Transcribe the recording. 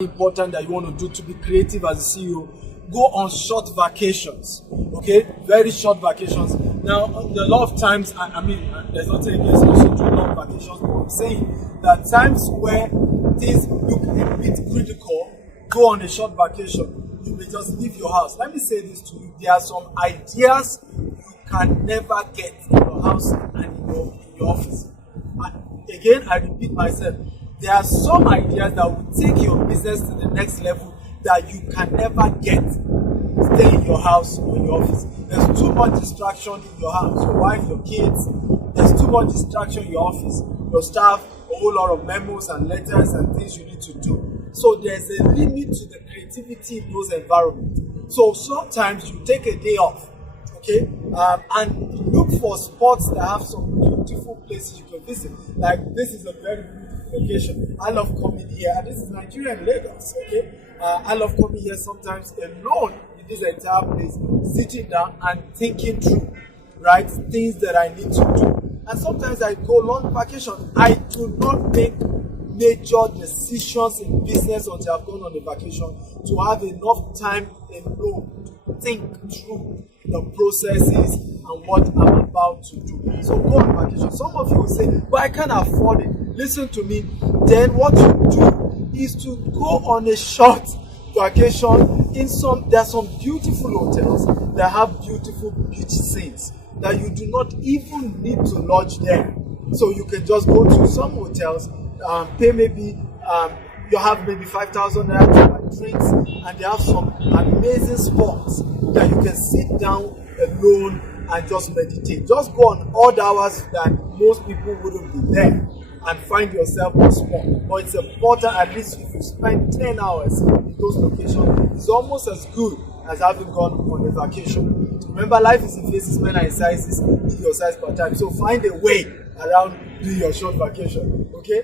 Important that you want to do to be creative as a CEO. Go on short vacations, okay? Very short vacations. Now, a lot of times, I mean, there's nothing against also doing long vacations, but I'm saying that times where things look a bit critical, go on a short vacation. You may just leave your house. Let me say this to you. There are some ideas you can never get in your house and in your office. And again, I repeat myself. There are some ideas that will take your business to the next level that you can never get stay in your house or your office. There's too much distraction in your house, your wife, your kids. There's too much distraction in your office, your staff, a whole lot of memos and letters and things you need to do. So there's a limit to the creativity in those environments. So sometimes you take a day off, okay, and look for spots that have some beautiful places you can visit. Like this is a very beautiful location. I love coming here, and this is Nigeria in Lagos, okay? I love coming here sometimes alone in this entire place, sitting down and thinking through, right, things that I need to do. And sometimes I go long vacations. I do not make major decisions in business until I've gone on a vacation to have enough time alone to think through the processes and what I'm about to do. So go on vacation. Some of you will say, but I can't afford it. Listen to me. Then what you do is to go on a short vacation in there are some beautiful hotels that have beautiful beach scenes that you do not even need to lodge there. So you can just go to some hotels, pay maybe you have maybe 5,000 naira to buy drinks, and they have some amazing spots that you can sit down alone and just meditate. Just go on odd hours that most people wouldn't be there and find yourself a spot. But it's important, at least if you spend 10 hours in those locations, it's almost as good as having gone on a vacation. Remember, life is in phases, men are in sizes, need your size per time. So find a way around doing your short vacation, okay?